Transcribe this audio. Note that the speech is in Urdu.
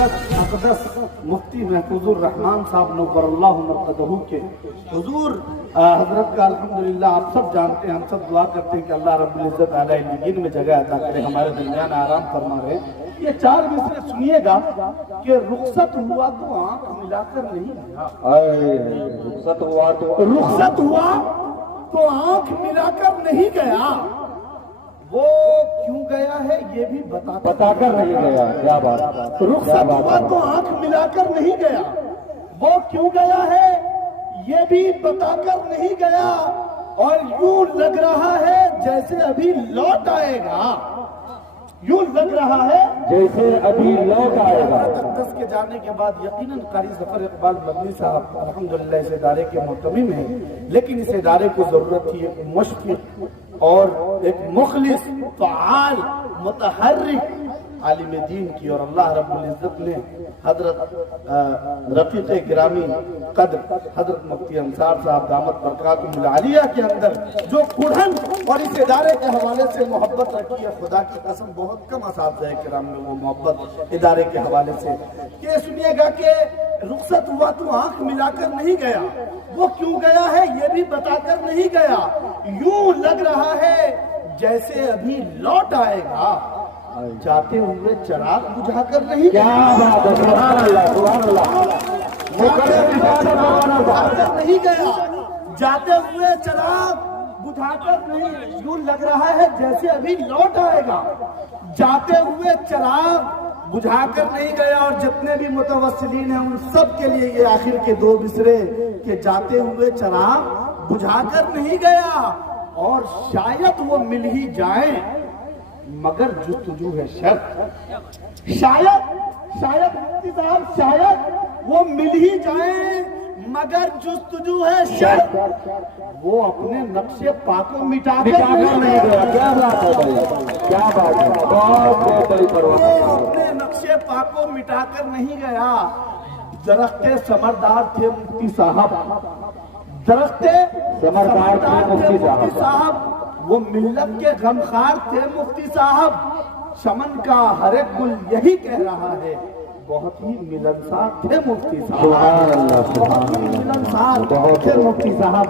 حضرت اقدس مفتی محفوظ الرحمان صاحب نور اللہ مرقدہ کے حضور حضرت کا الحمدللہ آپ سب جانتے ہیں، ہم سب دعا کرتے ہیں کہ اللہ رب العزت اعلیٰ علین میں جگہ عطا کرے، ہمارے درمیان آرام فرما رہے۔ یہ 4 مصرے سنیے گا کہ رخصت ہوا تو آنکھ ملا کر نہیں گیا، رخصت ہوا تو آنکھ ملا کر نہیں گیا، وہ کیوں گیا ہے یہ بھی بتا کر نہیں گیا۔ کیا بات، رخصت ہوا تو آنکھ ملا کر نہیں گیا، وہ کیوں گیا ہے یہ بھی بتا کر نہیں گیا، اور یوں لگ رہا ہے جیسے ابھی لوٹ آئے گا، یوں لگ رہا ہے جیسے ابھی لوٹ آئے گا۔ اقدس کے جانے کے بعد یقیناً قاری ظفر اقبال مدنی صاحب الحمدللہ اس ادارے کے محتمم ہیں، لیکن اس ادارے کو ضرورت تھی ایک مشفق اور ایک مخلص فعال متحرک عالم دین کی، اور اللہ رب العزت نے حضرت رفیق گرامی قدر حضرت مفتی انصار صاحب دامت برکاتہم العالیہ کے اندر جو کڑھن اور اس ادارے کے حوالے سے محبت رکھی ہے، خدا کی قسم بہت کم اساتذہ کرام میں وہ محبت ادارے کے حوالے سے۔ یہ سنیے گا کہ رخصت ہوا تو آنکھ ملا کر نہیں گیا، وہ کیوں گیا ہے یہ بھی بتا کر نہیں گیا، یوں لگ رہا ہے جیسے ابھی لوٹ آئے گا، جاتے ہوئے چراغ بجھا کر نہیں گیا۔ کیا بات ہے، سبحان اللہ سبحان اللہ، بجھا کر نہیں گیا، جاتے ہوئے چراغ بجھا کر نہیں، یوں لگ رہا ہے جیسے ابھی لوٹ آئے گا، جاتے ہوئے چراغ بجھا کر نہیں گیا۔ اور جتنے بھی متوسلین ہیں ان سب کے لیے یہ آخر کے 2 مصرے کہ جاتے ہوئے چراغ بجھا کر نہیں گیا، اور شاید وہ مل ہی جائیں مگر جستجو ہے شرط، شاید مفتی صاحب شاید وہ مل ہی جائیں مگر جستجو ہے شرط، وہ اپنے نقش پا کو مٹا کر نہیں گیا۔ کیا بات ہے بھائی، کیا بات ہے، بہت بڑی پرواہ، وہ اپنے نقش پا کو مٹا کر نہیں گیا۔ درخت ثمردار تھے مفتی صاحب، درخت ثمردار تھے مفتی صاحب، وہ ملت کے غمخوار تھے مفتی صاحب، چمن کا ہر ایک گل یہی کہہ رہا ہے، بہت ہی ملنسار تھے مفتی صاحب، بہت ہی ملنسار تھے مفتی صاحب۔